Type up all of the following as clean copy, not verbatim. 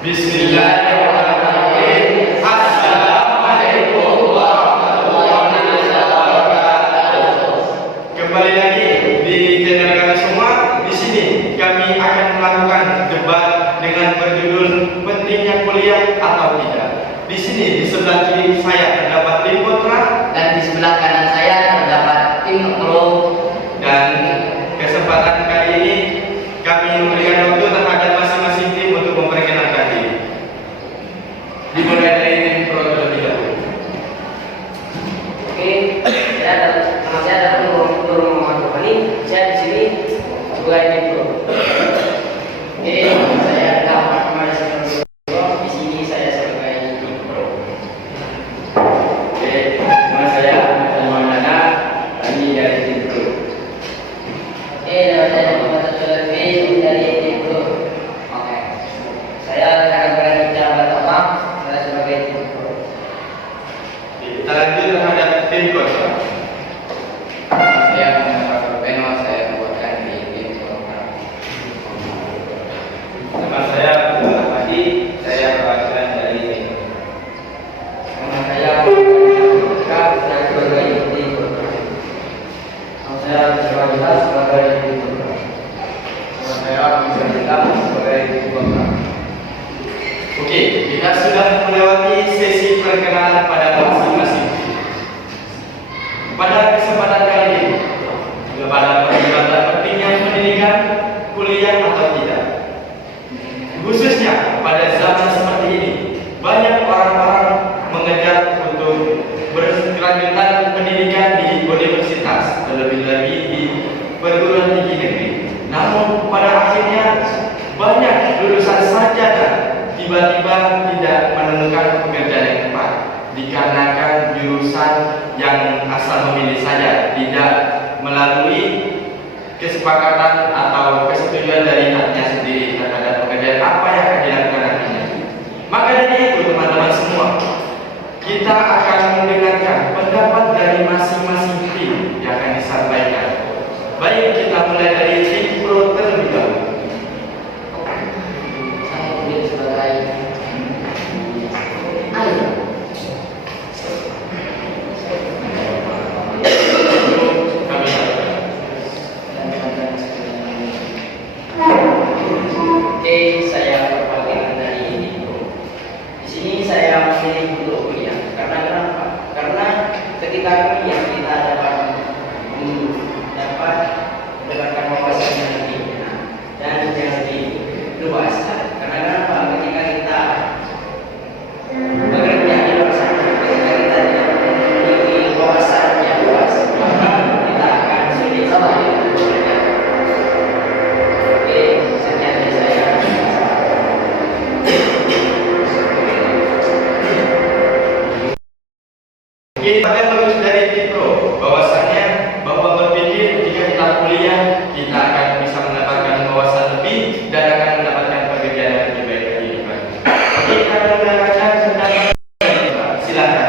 Bismillahirrahmanirrahim. Assalamualaikum warahmatullahi wabarakatuh. Kembali lagi di channel kami semua. Di sini kami akan melakukan debat dengan berjudul pentingnya kuliah atau tidak. Di sini di sebelah kiri saya terdapat tim kontra dan di sebelah kanan saya terdapat tim pro. Dan kesempatan kali ini kami memberikan waktu terhadap masing-masing tim untuk memperkenalkan diri. Dimulai dari tim pro terlebih dahulu. Oke, nama saya adalah Nur Muhammad Rohani. Saya di sini sebagai tim pro. Oke, saya adalah Muhammad Pro. Di sini saya sebagai tim pro. Oke, nama saya Maulana, kami dari tim pro. Oke, nama saya Muhammad Syafi'i dari tim pro. Oke, saya akan berbicara pertama. Saya sebagai tim pro. Kita lanjut terhadap tim kontra. Saya Muhammad Rubeno, saya membuatkan di tim kontra. Nama saya Abdullah Hadi, saya perwakilan dari tim. Nama saya Muhammad saya sebagai tim pro. Nama saya Abdullah sebagai tim pro. Nama saya bisa bilang sebagai tim kontra. Oke, kita sudah melewati sesi perkenalan pada masing-masing tim. Pada kesempatan kali ini, pada perdebatan pentingnya pendidikan, kuliah atau tidak. Khususnya pada zaman seperti ini, banyak orang-orang mengejar untuk berkelanjutan pendidikan di universitas, terlebih-lebih di perguruan tinggi negeri. Namun pada akhirnya banyak lulusan sarjana tiba-tiba tidak menemukan pekerjaan yang tepat dikarenakan jurusan yang asal memilih saja, tidak melalui kesepakatan atau kesetujuan dari hatinya sendiri terhadap pekerjaan apa yang akan dilakukan nantinya. Maka dari itu teman-teman semua, kita akan mendengarkan pendapat dari masing-masing tim yang akan disampaikan. Baik, kita mulai dari tim pro terlebih dahulu. Saya kemudian sebagai ayah. Kami Oke, saya perwakilan dari Indo. Di sini saya memilih untuk kuliah. Karena kenapa? Karena ketika kuliah kita dapat mendapatkan wawasan yang lebih dan yang lebih luas. Karena kenapa? Ketika kita bekerja di luar sana, ketika kita tidak memiliki wawasan yang luas, maka kita akan sulit sekali bekerja. Oke, sekian dari saya. Kita akan lulus dari tim pro bahwasannya bahwa berpikir jika kita kuliah kita akan bisa mendapatkan wawasan lebih dan akan mendapatkan pekerjaan yang lebih baik lagi. Kita akan mendengarkan pendapat. Silakan.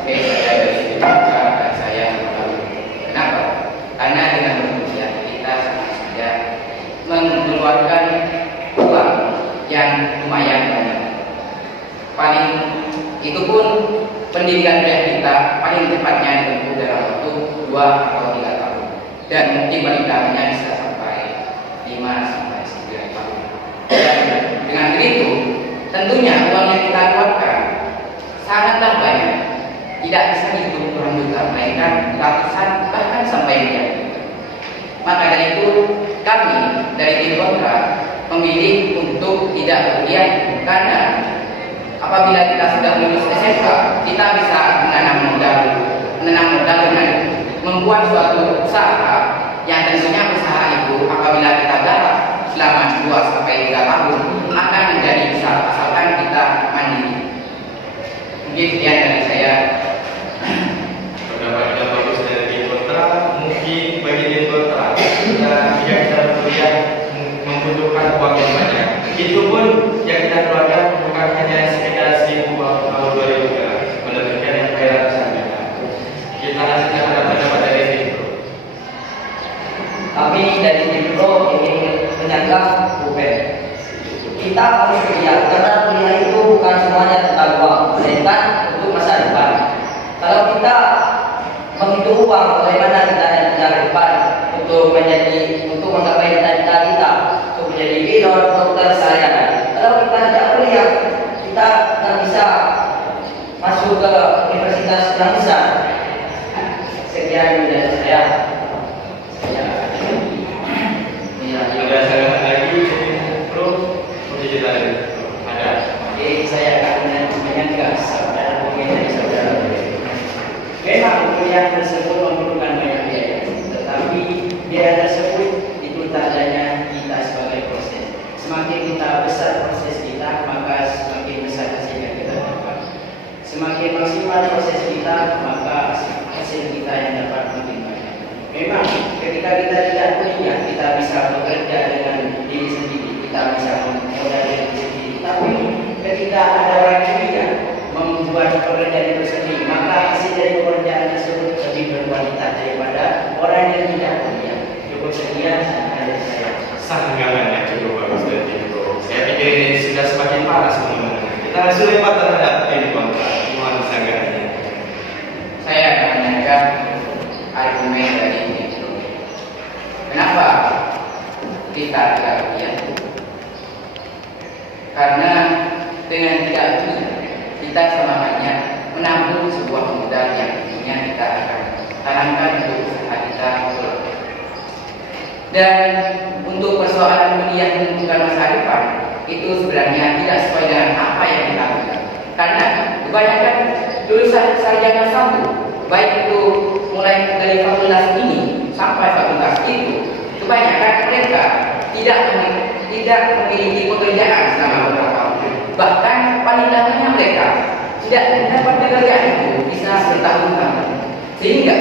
Oke, saya dari tim kontra dan saya mengaku. Kenapa? Karena dengan berkuliah kita sama saja mengeluarkan uang yang lumayan banyak. Paling itu pun pendidikan kuliah kita paling cepatnya ditempuh dalam waktu 2 atau 3 tahun dan mungkin pendidikannya bisa sampai 5 sampai 9 tahun. Dan dengan begitu tentunya uang yang kita keluarkan sangatlah banyak, tidak bisa dihitung puluhan juta, melainkan ratusan bahkan sampai miliar. Maka dari itu kami dari tim kontra memilih untuk tidak berkuliah karena apabila kita sudah lulus SMK, kita bisa menanam modal dengan membuat suatu usaha yang tentunya usaha itu apabila kita garap selama 2 sampai 3 tahun akan menjadi besar asalkan kita mandiri. Mungkin sekian dari saya. Pendapat yang bagus dari tim kontra. Mungkin bagi tim kontra jika kita berkuliah membutuhkan uang yang banyak. Itu pun yang kita keluarkan bukan hanya sekitar 1.000 atau 2.000, menentukan yang kaya ratusan juta. Kita lanjutkan pada pendapat dari tim pro. Kami dari tim pro ingin menyanggah UPN. kita harus kuliah karena kuliah itu bukan semuanya tentang uang, melainkan untuk masa depan. Kalau kita menghitung uang, bagaimana kita nanti masa depan untuk menggapai cita-cita kita, untuk menjadi pilot, dokter, sarjana. Kalau kita tidak kuliah, kita tidak bisa masuk ke universitas yang besar. Sekian dari saya. Ada sangat lagi, Bro. Mungkin kita ada. Oke, saya akan menyanggah saudara dari saudara. Memang kuliah tersebut memerlukan banyak biaya, tetapi biaya tersebut itu tandanya kita sebagai proses. Semakin kita besar proses kita, maka semakin besar hasil yang kita dapat. Semakin maksimal proses kita, maka hasil kita yang dapat makin banyak. Memang ketika kita tidak kuliah, kita bisa bekerja dengan diri sendiri, kita bisa memodal diri sendiri. Tapi ketika ada orang kuliah membuat pekerjaan itu sendiri, maka hasil dari pekerjaan tersebut lebih berkualitas daripada orang yang tidak kuliah. Cukup sekian dari saya. Sanggangannya cukup bagus dari Bro. Saya pikir ini sudah semakin panas teman-teman. Kita langsung lewat terhadap ini kontrak. Mohon sanggangannya. Saya akan menanyakan argumen dari ini. Kenapa kita tidak kuliah? Karena dengan tidak kuliah, kita sama halnya menabung sebuah modal yang tentunya kita akan tanamkan untuk usaha kita kelak. Dan untuk persoalan kuliah menentukan masa depan itu sebenarnya tidak sesuai dengan apa yang kita lakukan. Karena kebanyakan lulusan sarjana satu, baik itu mulai dari fakultas ini sampai fakultas itu, kebanyakan mereka tidak memiliki pekerjaan selama beberapa tahun. Bahkan paling lamanya mereka tidak mendapat pekerjaan itu bisa bertahun-tahun. Sehingga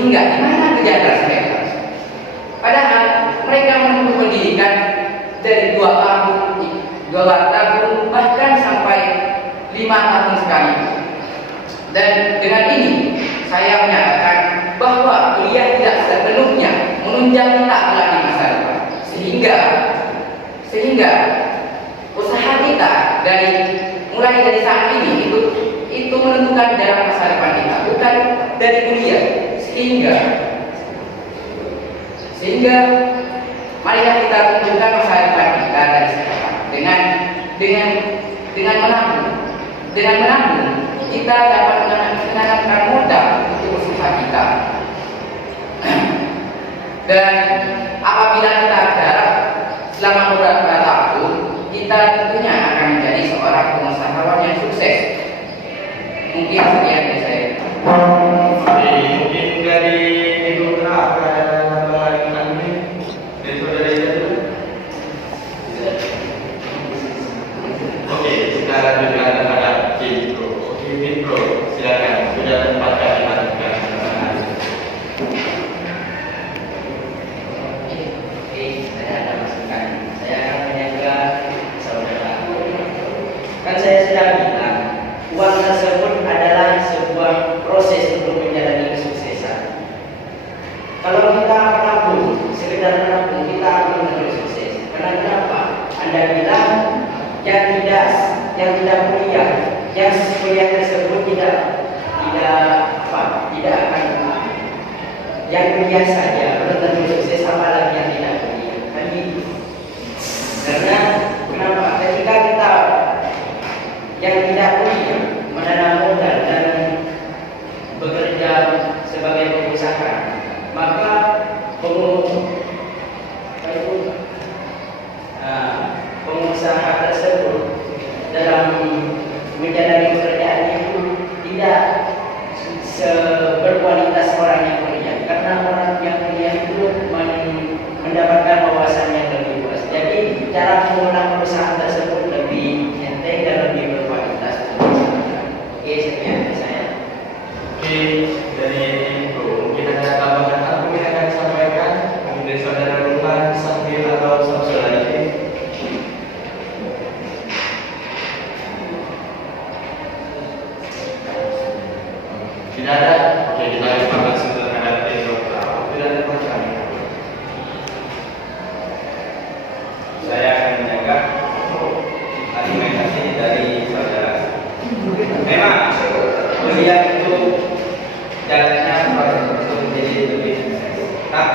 di mana kerja keras mereka? Padahal mereka menempuh pendidikan dari 2 tahun bahkan sampai 5 tahun sekali. Dan dengan ini saya menyatakan bahwa kuliah tidak sepenuhnya menunjang kita kelak di masa depan. Sehingga usaha kita mulai dari saat ini itu menentukan jalan masa depan kita, bukan dari kuliah. Sehingga marilah kita tentukan masa depan kita dari sekarang dengan menabung kita dapat menanamkan modal untuk usaha kita. Dan apabila kita berharap selama beberapa tahun kita tentunya akan menjadi seorang pengusahawan yang sukses. Mungkin sekian dari saya. Mungkin dari Ibu Kera ada tambahan ini dari saudara itu. Oke, kita lanjutkan terhadap tim Bro. Oke, tim Bro, silakan. Sudah tempatkan dilanjutkan. Saya ada masukan. Saya akan menjaga saudara. Kan saya sudah bilang, uang tersebut adalah sebuah proses untuk menjalani kesuksesan. Kalau kita menabung, sekedar menabung, kita akan menjadi sukses. Karena kenapa? Anda bilang yang tidak kuliah, yang kuliah tersebut tidak akan yang kuliah saja belum tentu sukses, apalagi yang tidak kuliah. Kan gitu. Karena kenapa? Ketika kita yang tidak kuliah menanam modal dan bekerja sebagai pengusaha, maka pengusaha tersebut dalam menjalani pekerjaan itu tidak berkualitas orang yang kuliah, karena orang yang kuliah itu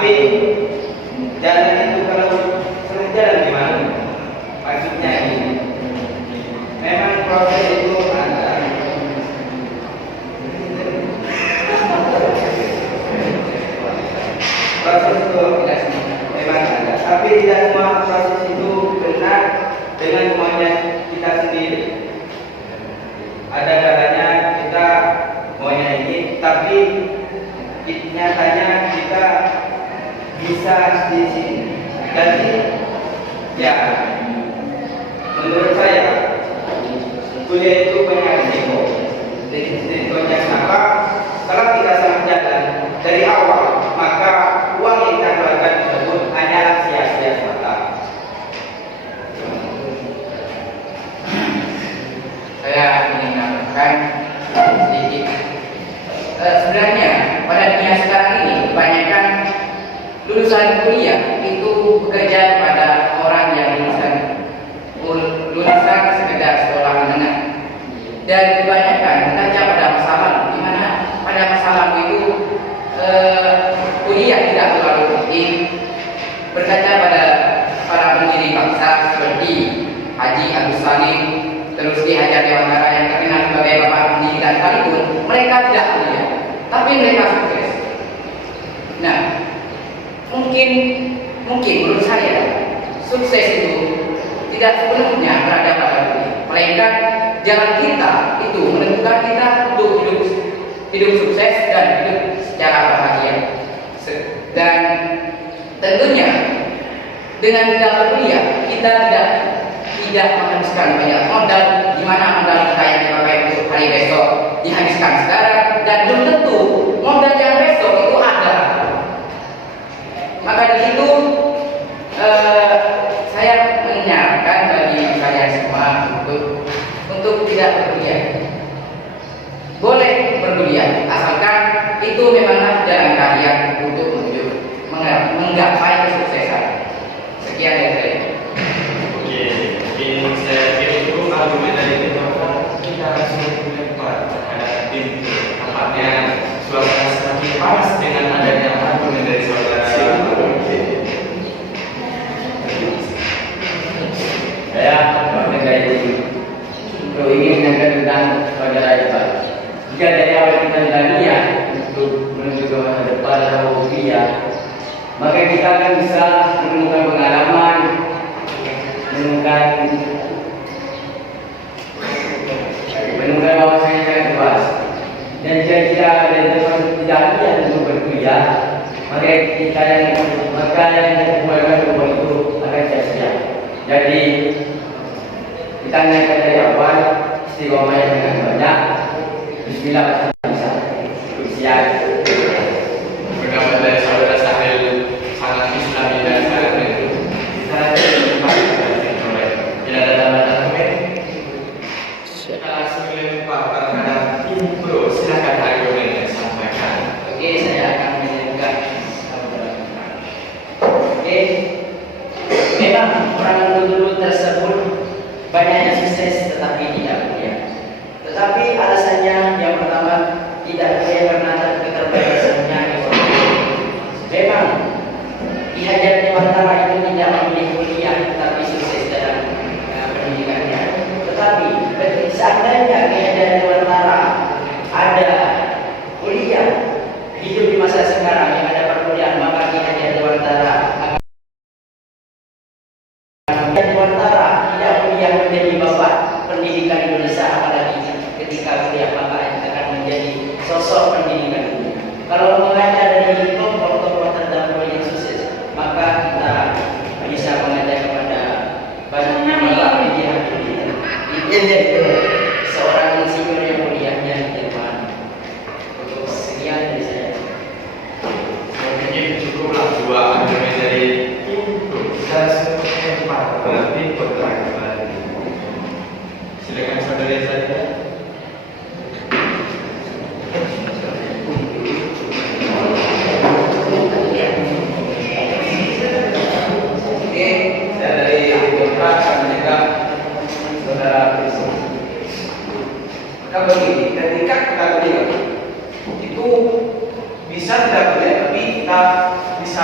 Tapi jalan itu kalau sudah jalan gimana? Maksudnya ini, memang proses itu ada. Proses itu tidak memang ada, tapi tidak semua proses itu benar dengan kemauan kita sendiri. Ada kalanya kita maunya ini, tapi nyatanya kita bisa di sini. Jadi ya, menurut saya kuliah itu banyak risiko. Risikonya apa? Kalau tidak sama jalan dari awal, maka uang yang kita keluarkan tersebut hanyalah sia-sia semata. Saya ingin menambahkan sedikit. Sebenarnya pada dunia sekarang ini kebanyakan lulusan kuliah itu bekerja kepada orang yang lulusan sekedar sekolah menengah, dan kebanyakan bekerja pada masa lalu, di mana pada masa lalu itu kuliah tidak terlalu penting. Berkaca pada para pendiri bangsa seperti Haji Agus Salim, terus Ki Hajar Dewantara yang terkenal sebagai bapak pendidikan sekalipun, mereka tidak kuliah, tapi mereka sukses. Nah, mungkin menurut saya sukses itu tidak sepenuhnya berada pada kuliah, melainkan jalan kita itu menentukan kita untuk hidup sukses dan hidup secara bahagia. Dan tentunya dengan kita berkuliah, kita tidak menghabiskan banyak modal, di mana modal kita yang dipakai untuk hari besok dihabiskan sekarang, dan belum tentu modal yang besok itu ada. Maka di situ saya menyarankan bagi kalian semua untuk tidak berkuliah. Boleh berkuliah, asalkan itu memanglah jalan kalian untuk menggapai kesuksesan. Sekian dari saya. Oke, mungkin saya kira cukup argumen dari kita langsung melempar terhadap tim. Tampaknya suasana semakin panas dengan adanya argumen dari saudara. Saya mengenai untuk ingin menanyakan tentang saudara Iqbal. Jika dari awal kita berniat untuk menuju ke masa depan atau kuliah, maka kita akan bisa menemukan pengalaman, menemukan wawasan yang sangat luas. Dan jika kita ada tempat tidak niat untuk berkuliah, maka yang keluarga rumah itu akan sia-sia. Jadi kita naikkan dari awal istiqomah yang dengan banyak. Bismillah, bisa. Siap. Pendapat dari saudara Sahil sangat islami dan sangat betul. Kita tidak ada tambahan argumen. Kita langsung lempar terhadap tim pro. Silakan argumen yang disampaikan. Oke, saya akan menyanyikan. Oke, memang orang dulu tersebut banyak yang sukses tetapi tidak kuliah. Tetapi alasannya yang pertama tidak kuliah karena keterbatasannya ekonomi. Memang Ki Hajar Dewantara itu tidak memilih kuliah tetapi sukses dalam pendidikannya. Tetapi seandainya Ki Hajar Dewantara ada kuliah, hidup di masa sekarang yang ada perkuliahan, maka Ki Hajar Dewantara tidak kuliah menjadi bapak pendidikan Indonesia, apalagi ketika kuliah maka akan menjadi sosok pendidikan dunia. Kalau mengajar dari tokoh-tokoh terdahulu yang sukses, maka kita bisa mengajar kepada banyak bapak media seorang insinyur yang kuliahnya di Jerman. Untuk sekian dari saya. Mungkin cukuplah dua argumen dari tim pro. Kita langsung lempar berarti bergerak kembali. Silakan saudara saya. Oke, saya dari Demokrat akan menjaga saudara Kristus. Maka begini, ketika kita kuliah itu bisa tidak kuliah, tapi kita bisa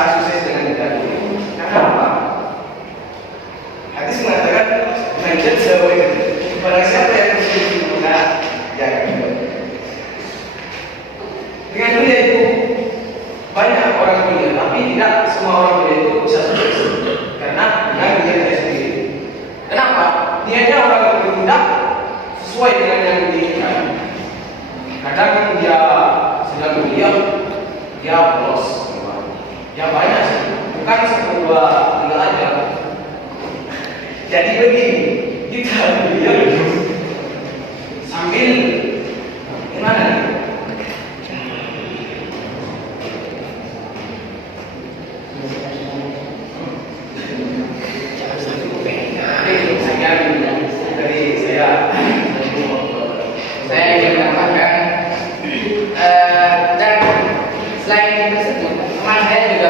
Jadi begini, kita beliau sambil gimana nih? Saya ingin menambahkan dan selain tersebut, teman saya juga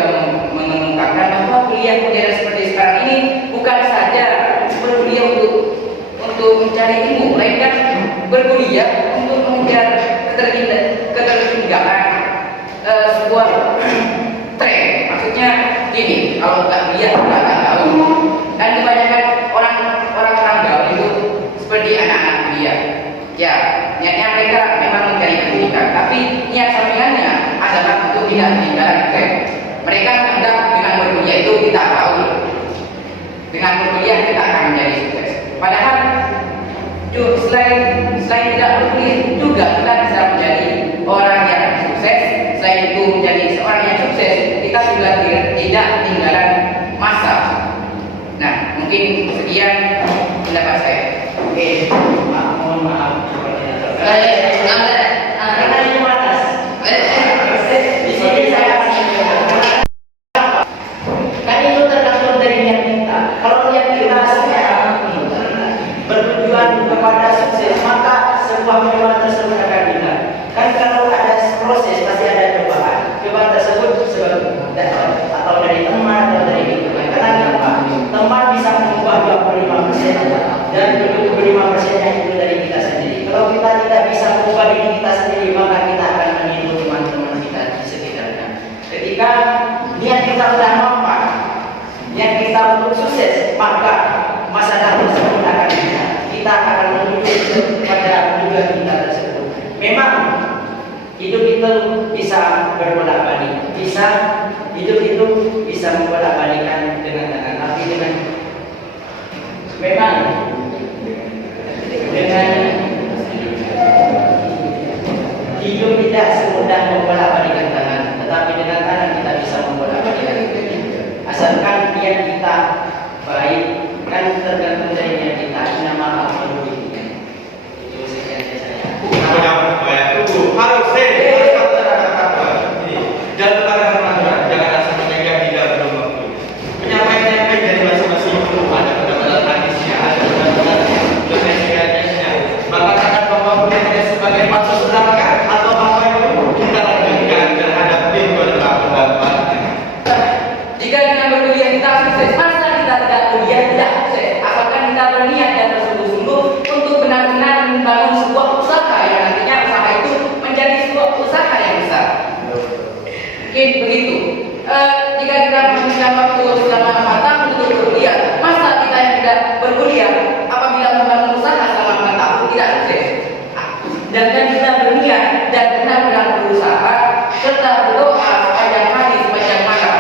mengungkapkan bahwa kuliah modern seperti sekarang ini bukan saja berkuliah untuk mencari ilmu, melainkan berkuliah untuk mengejar ketertinggalan sebuah tren. Maksudnya gini, kalau tak kuliah tak tahu. Dan kebanyakan orang gaul itu seperti anak-anak kuliah. Ya, niatnya mereka memang mencari pendidikan, tapi niat sampingannya adalah untuk tidak ketinggalan tren. Mereka hendak dengan berkuliah itu kita tahu, dengan berkuliah kita akan menjadi sukses. Padahal selain tidak berkuliah juga kita bisa menjadi orang yang sukses. Selain itu menjadi seorang yang sukses, kita juga tidak ketinggalan masa. Nah, mungkin sekian pendapat saya. Oke, mohon maaf. Karena ini batas. Di sini saya kan itu tergantung dari niat kita. Kalau niat kita bertujuan kepada sukses, maka sebuah perjuangan tersebut akan hilang. Kan kalau ada proses pasti ada cobaan. Cobaan tersebut atau dari teman atau dari lingkungan. Karena apa? Teman bisa mengubah 25% dan 25% yang itu dari kita sendiri. Kalau kita tidak bisa mengubah diri kita sendiri, maka kita akan meniru teman-teman kita di sekitarnya. Ketika niat kita sudah mampu, niat kita untuk sukses, maka masa depan tersebut akan hilang. Kita akan menuju kepada tujuan kita tersebut. Memang hidup itu bisa berbolak-balik, hidup itu bisa membolak-balikan dengan tangan, tapi dengan memang dengan hidup tidak semudah membolak-balikan tangan, tetapi dengan tangan kita bisa membolak-balikan. Asalkan niat kita baik, kan tergantung dari niat kita. Nama Allah itu sekian dari saya. Harus jangan lupakan peraturan, jangan asal menjaga tidak belum waktu. Penyampaian dari masing-masing guru ada pendapat hadisnya, ada pendapat dosennya. Maka akan membangun diri sebagai masuk neraka atau apa itu kita lanjutkan terhadap itu adalah pendapat. Jika dengan berkuliah kita sukses, masa kita tidak kuliah tidak sukses? Asalkan kita berniat dan bersungguh-sungguh untuk benar-benar membangun sebuah usaha yang nantinya usaha itu menjadi sebuah usaha yang besar. Mungkin begitu. Jika kita menghabiskan waktu selama 4 tahun untuk berkuliah, masa kita yang tidak berkuliah apabila membangun usaha selama 4 tahun tidak sukses? Dan kita berniat dan benar-benar berusaha serta berdoa sepanjang hari sepanjang malam.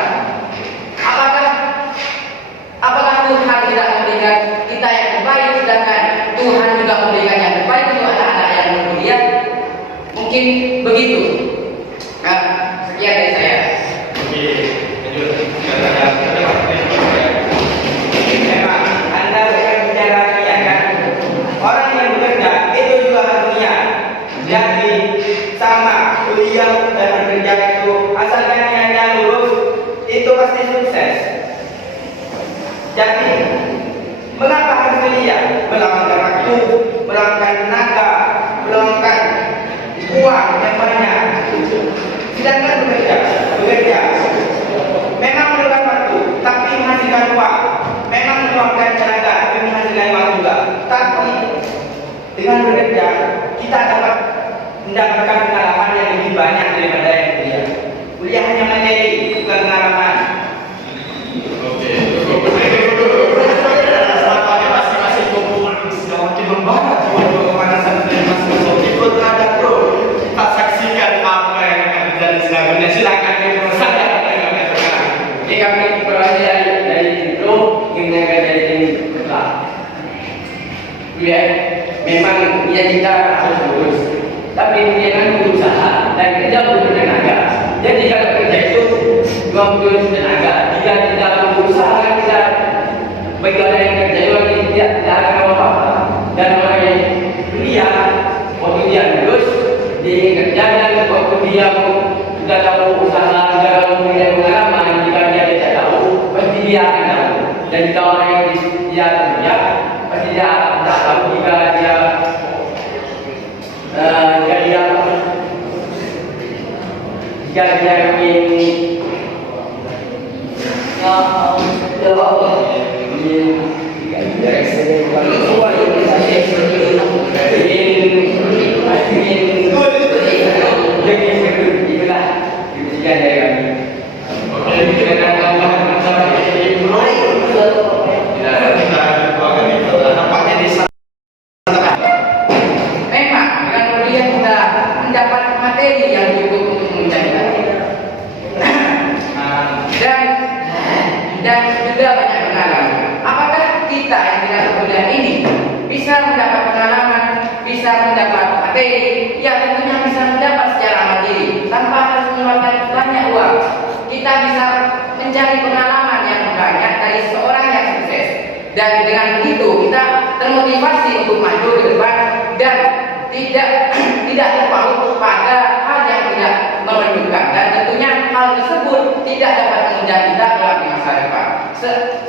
Apakah Tuhan tidak memberikan kita yang terbaik, sedangkan Tuhan juga memberikan yang terbaik untuk anak-anak yang berkuliah? Mungkin begitu. Nah, sekian dari saya. Oke, lanjut. Memang Anda sedang bicara niat kan? Orang yang bekerja itu juga harus niat. Jadi sama kuliah dan bekerja itu asalkan niatnya lulus itu pasti sukses. Jadi mengapa harus kuliah? Meluangkan waktu, meluangkan tenaga, meluangkan uang yang banyak. Sedangkan bekerja memang meluangkan waktu, tapi menghasilkan uang. Memang meluangkan tenaga, tapi menghasilkan uang juga. Tapi dengan bekerja kita dapat mendapatkan pengalaman yang lebih banyak daripada yang kuliah. Kuliah hanya materi, bukan pengalaman. Oke. Masing-masing kumpul semakin membara jiwa kemanasan dari masing-masing. Ikut terhadap bro. Kita saksikan apa yang akan terjadi selanjutnya. Silakan kita saja. Jadi kami berasal dari Pro, mendengar dari tim Putra. Ya, memang ya kita harus lulus, tapi jangan berusaha dan kerja bertenaga. Jadi kalau kerja itu 20 tenaga, jika tidak berusaha kita bagi orang yang kerja juga jangan waktu dia sudah tahu usaha, sudah tahu punya pengalaman, jika dia tidak tahu, pasti dia akan tahu. Dan jika orang yang dia punya, pasti dia akan tahu jika dia ingin Oke, kita akan tambahkan masalah ini bro. Nampaknya di sana. Memang dengan kuliah kita mendapat materi yang cukup untuk menjadi dan juga banyak pengalaman. Apakah kita yang tidak kuliah ini bisa mendapat pengalaman, bisa mendapat materi? Ya tentunya bisa mendapat secara mandiri tanpa harus mengeluarkan banyak uang. Kita bisa mencari pengalaman yang banyak dari seorang yang sukses, dan dengan begitu kita termotivasi untuk maju ke depan dan tidak terpaut pada hal yang tidak menentukan, dan tentunya hal tersebut tidak dapat menunjang kita dalam masa depan.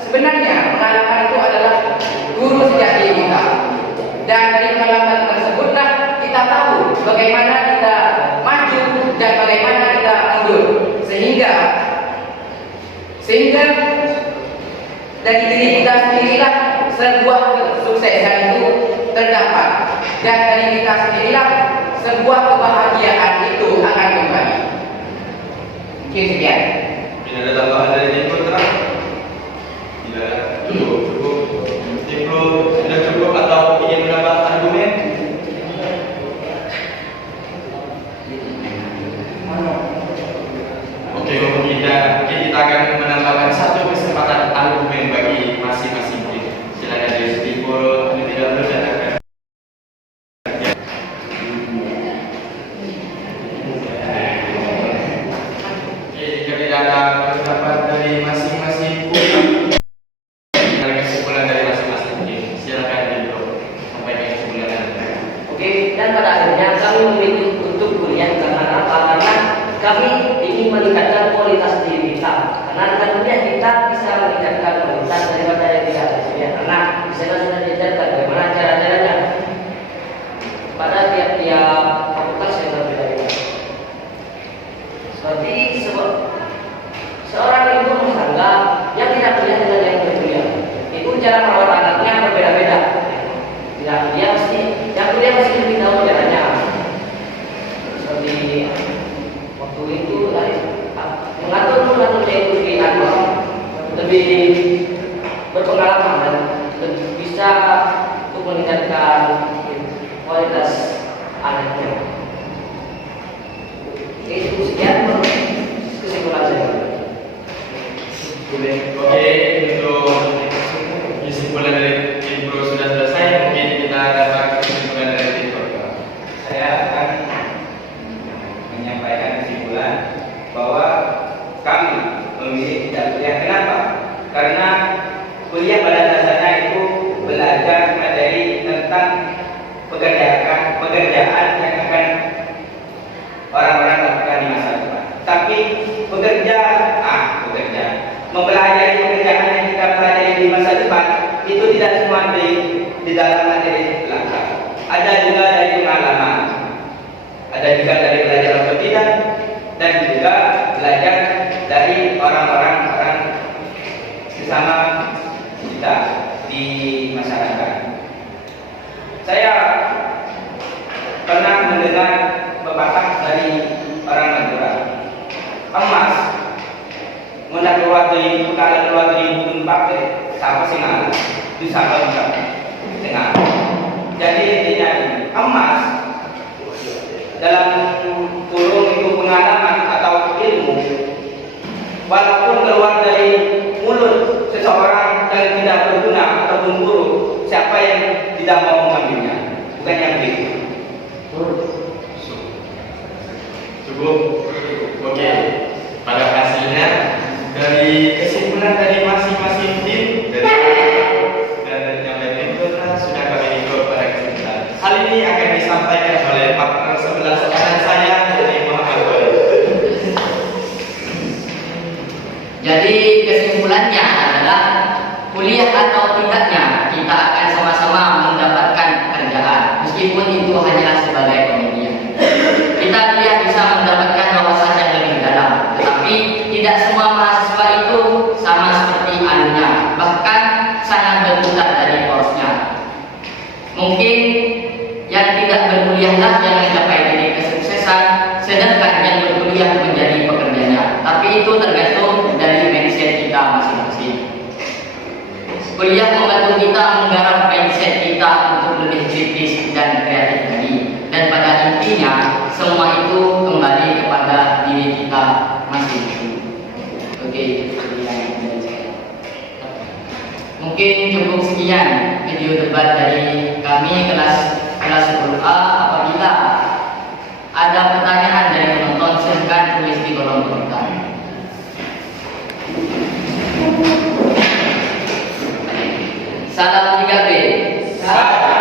Sebenarnya pengalaman itu adalah guru sejati kita, dan dari pengalaman tersebutlah kita tahu bagaimana kita maju dan bagaimana kita mundur, sehingga dari diri kita sendirilah sebuah kesuksesan itu terdapat, dan dari kita sendirilah sebuah kebahagiaan itu akan kembali. Mungkin sekian. Tidak ada tambahan dari tim terang. Tidak cukup. Tim sudah cukup atau ingin menambah argumen? Oke, mungkin kita akan menambahkan satu kesempatan argumen bagi masing-masing tim. Silakan dari Stipul terlebih dahulu dan akan. Oke, jika tidak ada pendapat dari masing-masing tim, ada kesimpulan dari masing-masing tim. Silakan Bro, sampaikan kesimpulan Anda. Oke, dan pada akhirnya kami memilih untuk kuliah karena apa? Karena kami ingin meningkatkan kualitas diri kita. Karena dengan kuliah kita bisa meningkatkan kualitas daripada yang tidak ada. Karena di sana sudah diajarkan bagaimana cara-caranya pada tiap-tiap fakultas yang berbeda. Seperti seorang ibu rumah tangga yang tidak kuliah dengan yang berkuliah, itu cara merawat anaknya berbeda-beda. Tidak, dia mesti yang kuliah mesti lebih tahu caranya. Seperti waktu itu mengatur itu lebih berpengalaman dan lebih bisa untuk meningkatkan kualitas anaknya. Itu sekian kesimpulan saya. Oke, untuk kesimpulan dari tim Bro sudah selesai. Mungkin kita dapat kesimpulan dari tim Bro. Saya akan menyampaikan kesimpulan bahwa kami memilih tidak kuliah. Kenapa? Karena kuliah pada dasarnya itu belajar materi tentang pekerjaan yang akan orang-orang lakukan di masa depan. Tapi mempelajari pekerjaan yang kita pelajari di masa depan itu tidak semua di dalam materi belakang. Ada juga dari pengalaman, ada juga dari belajar otodidak, dan juga belajar dari orang-orang sesama kita di masyarakat. Saya pernah mendengar pepatah dari orang Madura, emas mula keluar dari butun pakai siapa sih ngalah itu siapa bukan dengar. Jadi intinya ini, emas dalam kurung itu pengalaman atau ilmu, walaupun keluar dari mulut seseorang yang tidak berguna ataupun buruk, siapa yang tidak mau mengambilnya? Bukan yang begitu. Cukup. Oke. Pada hasilnya dari kesimpulan dari masing-masing tim dan yang lain itu sudah kami ikut pada kesimpulan. Hal ini akan disampaikan oleh partner 11 kanan atau tidaknya kita akan sama-sama mendapatkan pekerjaan, meskipun itu hanyalah sebagai pemilihan. Kita kuliah bisa mendapatkan wawasan yang lebih dalam, tetapi tidak semua mahasiswa itu sama seperti anunya, bahkan sangat berputar dari porosnya. Mungkin yang tidak berkuliahlah yang mencapai titik kesuksesan, sedangkan yang berkuliah menjadi pekerjanya. Tapi itu tergantung dari mindset kita masing-masing. Kuliah membantu kita menggarap mindset kita untuk lebih kritis dan kreatif lagi. Dan pada intinya, semua itu kembali kepada diri kita masing-masing. Oke, mungkin cukup sekian video debat dari kami kelas 10A. Apabila ada pertanyaan dari penonton, silahkan tulis di kolom komentar. Salam 3B. Salam.